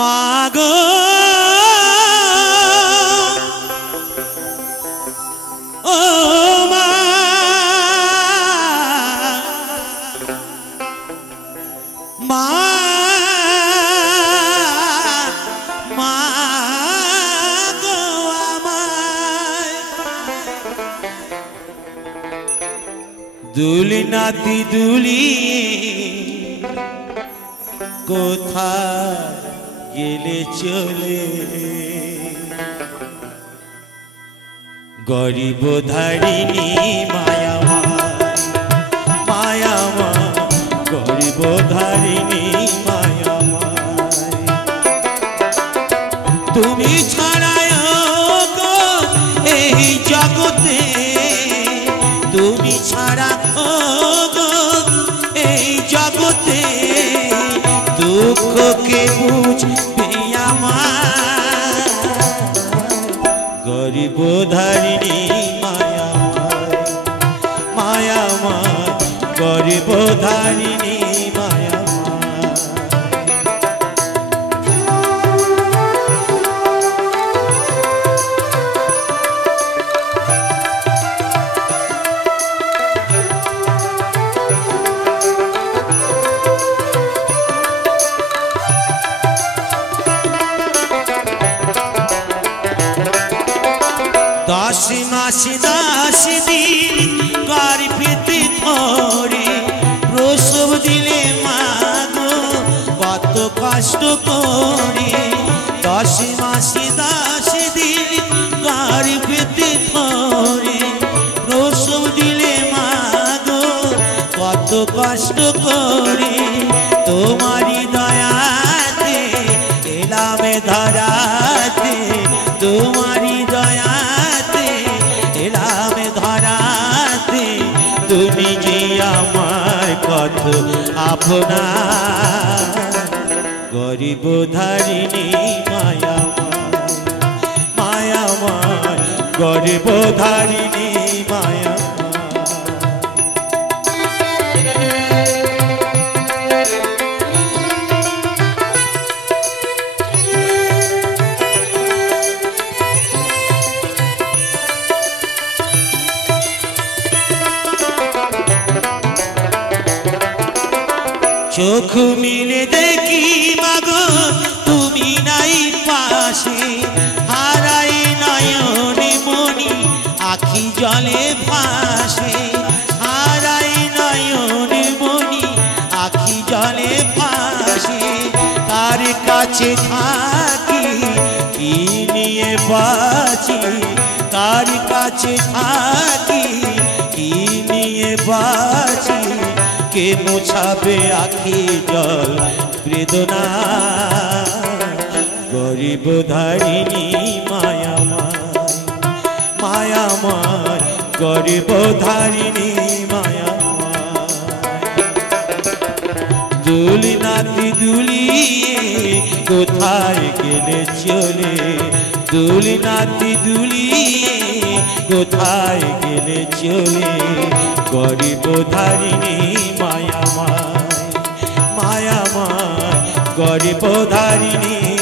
মাগো ও মা মা মা গো আমায় দুলি নাতি দুলি কোথায় গেলে চলে গরিব ধারিণী মায়াময় মায়াময় গরিব ধারিণী মায়াময় তুমি ছাড়ায় গো এই জগতে তুমি ছাড়া গো এই জগতে দুঃখ কে বুঝবে আমার গরিব ধারিণী মায়াময় মায়াময় গরিব ধারিণী दस मास 10 दिन गर्भेते धरे प्रसव दिले मागो कत कष्ट करे 10 मास 10 दिन गर्भेते धरे प्रसव दिले मागो कत कष्ट करे तुम्हारी दयाते एलाम धराते तुम्हारी दया তুমি যে আমার কত আপনা গরিব ধারিণী মায়াময় মায়াময় গরিব ধারিণী মায়াময় चोख मिले देखी मागो तुमी नाई पाशे हाराई नयने मणि आखि जले भासे हाराई नयने मणि आखि जले भासे तार काछे थाकी कि निये बाँची तार काछे थाकी कि निये बाँची के मोछाबे आखि जल वेदना गरीब धारिणी मायामय मायामय गरीब धारिणी मायामय दुली नाती दुलिए कोथाय गेले चले दुली नाती दुलिए कोथाय गेले चले गरीब धारिणी मायामय मायामय गरीब धारिणी